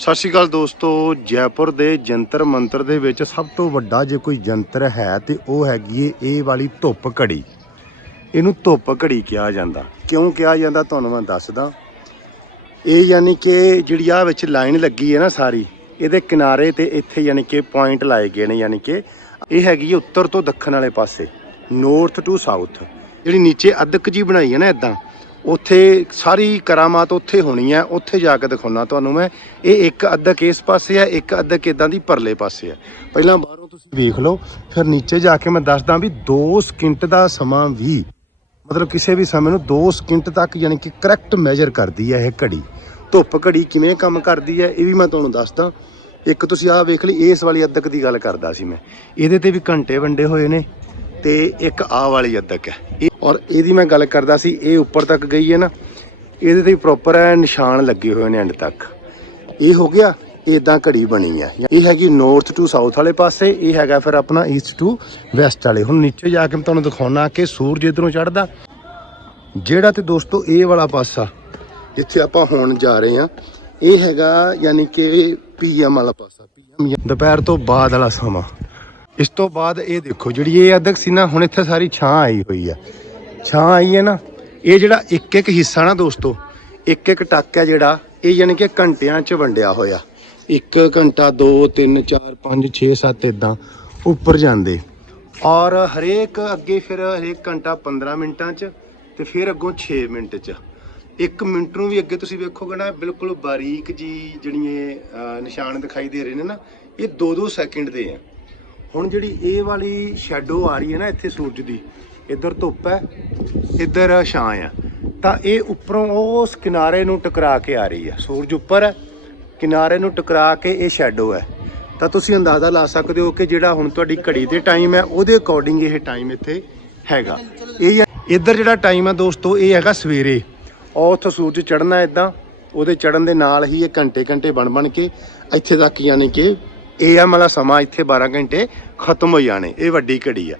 ਸਤਿ ਸ਼੍ਰੀ ਅਕਾਲ ਦੋਸਤੋ, ਜੈਪੁਰ ਦੇ ਜੰਤਰ ਮੰਤਰ ਦੇ ਵਿੱਚ ਸਭ ਤੋਂ ਵੱਡਾ ਜੇ ਕੋਈ ਜੰਤਰ ਹੈ ਤੇ ਉਹ ਹੈਗੀ ਏ ਇਹ ਵਾਲੀ ਧੁੱਪ ਘੜੀ। ਇਹਨੂੰ ਧੁੱਪ ਘੜੀ ਕਿਹਾ ਜਾਂਦਾ। ਕਿਉਂ ਕਿਹਾ ਜਾਂਦਾ ਤੁਹਾਨੂੰ ਮੈਂ ਦੱਸਦਾ। ਇਹ ਯਾਨੀ ਕਿ ਜਿਹੜੀ ਆ ਵਿੱਚ ਲਾਈਨ ਲੱਗੀ ਹੈ ਨਾ ਸਾਰੀ, ਇਹਦੇ ਕਿਨਾਰੇ ਤੇ ਇੱਥੇ ਯਾਨੀ ਕਿ ਪੁਆਇੰਟ ਲਾਏ ਗਏ ਨੇ ਯਾਨੀ ਕਿ ਇਹ ਹੈਗੀ ਉੱਤਰ ਤੋਂ ਦੱਖਣ ਵਾਲੇ ਪਾਸੇ ਨਾਰਥ ਟੂ ਸਾਊਥ ਜਿਹੜੀ ਨੀਚੇ ਅਦਕ ਜੀ ਬਣਾਈ ਹੈ ਨਾ ਇਦਾਂ ਉੱਥੇ ਸਾਰੀ ਕਰਾਮਾਤ ਉੱਥੇ ਹੋਣੀ ਹੈ ਉੱਥੇ ਜਾ ਕੇ ਦਿਖਾਉਣਾ ਤੁਹਾਨੂੰ ਮੈਂ। ਇਹ ਇੱਕ ਅਦਕ ਇਸ ਪਾਸੇ ਹੈ ਇੱਕ ਅਦਕ ਇਦਾਂ ਦੀ ਪਰਲੇ ਪਾਸੇ ਹੈ ਪਹਿਲਾਂ ਬਾਹਰੋਂ ਤੁਸੀਂ ਵੇਖ ਲਓ, ਫਿਰ ਨੀਚੇ ਜਾ ਕੇ ਮੈਂ ਦੱਸਦਾ ਵੀ 2 ਸਕਿੰਟ ਦਾ ਸਮਾਂ ਵੀ, ਮਤਲਬ ਕਿਸੇ ਵੀ ਸਮੇਂ ਨੂੰ 2 ਸਕਿੰਟ ਤੱਕ ਯਾਨੀ ਕਿ ਕਰੈਕਟ ਮੈਜ਼ਰ ਕਰਦੀ ਹੈ ਇਹ ਘੜੀ। ਧੁੱਪ ਘੜੀ ਕਿਵੇਂ ਕੰਮ ਕਰਦੀ ਹੈ ਇਹ ਵੀ ਮੈਂ ਤੁਹਾਨੂੰ ਦੱਸਦਾ। ਇੱਕ ਤੁਸੀਂ ਆਹ ਵੇਖ ਲਈ, ਇਸ ਵਾਲੀ ਅੱਧਕ ਦੀ ਗੱਲ ਕਰਦਾ ਸੀ ਮੈਂ। ਇਹਦੇ ਤੇ ਵੀ ਘੰਟੇ ਵੰਡੇ ਹੋਏ ਨੇ। ਤੇ ਇੱਕ ਆ ਵਾਲੀ ਅਦਕ ਹੈ। ਇਹ ਔਰ ਇਹਦੀ ਮੈਂ ਗੱਲ ਕਰਦਾ ਸੀ, ਇਹ ਉੱਪਰ ਤੱਕ ਗਈ ਹੈ ਨਾ। ਇਹਦੇ ਤੇ ਪ੍ਰੋਪਰ ਹੈ ਨਿਸ਼ਾਨ ਲੱਗੇ ਹੋਏ ਨੇ ਐਂਡ ਤੱਕ। ਇਹ ਹੋ ਗਿਆ ਇਦਾਂ ਘੜੀ ਬਣੀ ਹੈ। ਇਹ ਹੈਗੀ ਨਾਰਥ ਟੂ ਸਾਊਥ ਵਾਲੇ ਪਾਸੇ, ਇਹ ਹੈਗਾ ਫਿਰ ਆਪਣਾ ਈਸਟ ਟੂ ਵੈਸਟ ਵਾਲੇ। ਹੁਣ ਨੀਚੇ ਜਾ ਕੇ ਮੈਂ ਤੁਹਾਨੂੰ ਦਿਖਾਉਣਾ ਕਿ ਸੂਰਜ ਇਧਰੋਂ ਚੜ੍ਹਦਾ। ਜਿਹੜਾ ਤੇ ਦੋਸਤੋ ਇਹ ਵਾਲਾ ਪਾਸਾ, ਜਿੱਥੇ ਆਪਾਂ ਹੁਣ ਜਾ ਰਹੇ ਹਾਂ, ਇਹ ਹੈਗਾ ਯਾਨੀ ਕਿ ਪੀਐਮ ਵਾਲਾ ਪਾਸਾ। ਪੀਐਮ ਦੁਪਹਿਰ ਤੋਂ ਬਾਅਦ ਵਾਲਾ ਸਮਾਂ। ਇਸ ਤੋਂ ਬਾਅਦ ਇਹ ਦੇਖੋ ਜਿਹੜੀ ਇਹ ਅਦਕ ਸੀ ਨਾ ਹੁਣ ਇੱਥੇ ਸਾਰੀ ਛਾਂ ਆਈ ਹੋਈ ਆ। ਛਾਂ ਆਈ ਹੈ ਨਾ ਇਹ ਜਿਹੜਾ ਇੱਕ ਇੱਕ ਹਿੱਸਾ ਨਾ ਦੋਸਤੋ ਇੱਕ ਇੱਕ ਟੱਕ ਹੈ ਜਿਹੜਾ ਇਹ ਯਾਨੀ ਕਿ ਘੰਟਿਆਂ 'ਚ ਵੰਡਿਆ ਹੋਇਆ। 1 ਘੰਟਾ 2 3 4 5 6 7 ਇਦਾਂ ਉੱਪਰ ਜਾਂਦੇ। ਔਰ ਹਰੇਕ ਅੱਗੇ ਫਿਰ ਹਰੇਕ ਘੰਟਾ 15 ਮਿੰਟਾਂ 'ਚ ਤੇ ਫਿਰ ਅੱਗੋਂ 6 ਮਿੰਟ 'ਚ। ਇੱਕ ਮਿੰਟ ਨੂੰ ਵੀ ਅੱਗੇ ਤੁਸੀਂ ਵੇਖੋਗੇ ਨਾ ਬਿਲਕੁਲ ਬਾਰੀਕ ਜੀ ਜਿਹੜੀਆਂ ਅਹ, ਨਿਸ਼ਾਨ ਦਿਖਾਈ ਦੇ ਰਹੇ ਨੇ ਨਾ ਇਹ 2-2 ਸੈਕਿੰਡ ਦੇ ਆ। ਹੁਣ ਜਿਹੜੀ ਇਹ ਵਾਲੀ ਸ਼ੈਡੋ ਆ ਰਹੀ ਹੈ ਨਾ ਇੱਥੇ ਸੂਰਜ ਦੀ, ਇੱਧਰ ਧੁੱਪ ਹੈ, ਇੱਧਰ ਛਾਂ ਆ। ਤਾਂ ਇਹ ਉੱਪਰੋਂ ਉਸ ਕਿਨਾਰੇ ਨੂੰ ਟਕਰਾ ਕੇ ਆ ਰਹੀ ਹੈ ਸੂਰਜ ਉੱਪਰ ਹੈ, ਕਿਨਾਰੇ ਨੂੰ ਟਕਰਾ ਕੇ ਇਹ ਸ਼ੈਡੋ ਹੈ। ਤਾਂ ਤੁਸੀਂ ਅੰਦਾਜ਼ਾ ਲਾ ਸਕਦੇ ਹੋ ਕਿ ਜਿਹੜਾ ਹੁਣ ਤੁਹਾਡੀ ਘੜੀ ਤੇ ਟਾਈਮ ਹੈ, ਉਹਦੇ ਅਕੋਰਡਿੰਗ ਇਹ ਟਾਈਮ ਇੱਥੇ ਹੈਗਾ। ਇਹ ਇੱਧਰ ਜਿਹੜਾ ਟਾਈਮ ਹੈ ਦੋਸਤੋ, ਇਹ ਹੈਗਾ ਸਵੇਰੇ। ਉਹ ਉੱਥੋਂ ਸੂਰਜ ਚੜ੍ਹਨਾ ਇਦਾਂ, ਉਹਦੇ ਚੜ੍ਹਨ ਦੇ ਨਾਲ ਹੀ ਇਹ ਘੰਟੇ ਘੰਟੇ ਬਣ ਬਣ ਕੇ ਇੱਥੇ ਤੱਕ ਯਾਨੀ ਕਿ ਏਐਮ ਵਾਲਾ ਸਮਾਂ ਇੱਥੇ 12 ਘੰਟੇ ਖਤਮ ਹੋ ਜਾਣੇ ਇਹ ਵੱਡੀ ਘੜੀ ਆ।